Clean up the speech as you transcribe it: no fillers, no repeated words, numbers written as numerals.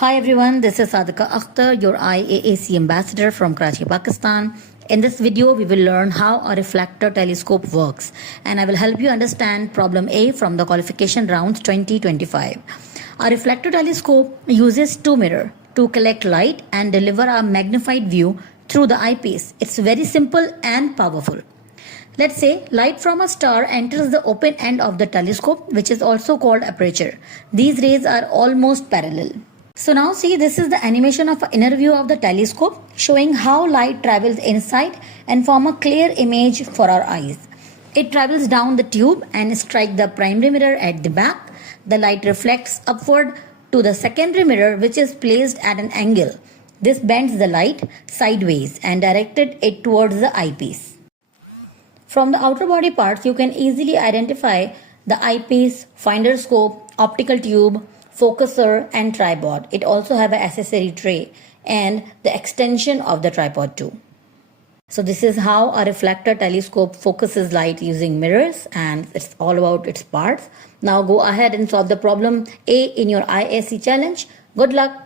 Hi everyone, this is Sadiqa Akhter, your IAAC ambassador from Karachi, Pakistan. In this video, we will learn how a reflector telescope works, and I will help you understand problem A from the Qualification Round 2025. A reflector telescope uses two mirrors to collect light and deliver a magnified view through the eyepiece. It's very simple and powerful. Let's say light from a star enters the open end of the telescope, which is also called aperture. These rays are almost parallel. So now see, this is the animation of an inner view of the telescope showing how light travels inside and form a clear image for our eyes. It travels down the tube and strikes the primary mirror at the back. The light reflects upward to the secondary mirror, which is placed at an angle. This bends the light sideways and directed it towards the eyepiece. From the outer body parts, you can easily identify the eyepiece, finder scope, optical tube, focuser and tripod. It also have an accessory tray and the extension of the tripod too. So this is how a reflector telescope focuses light using mirrors, and it's all about its parts. Now go ahead and solve the problem A in your IAAC challenge. Good luck.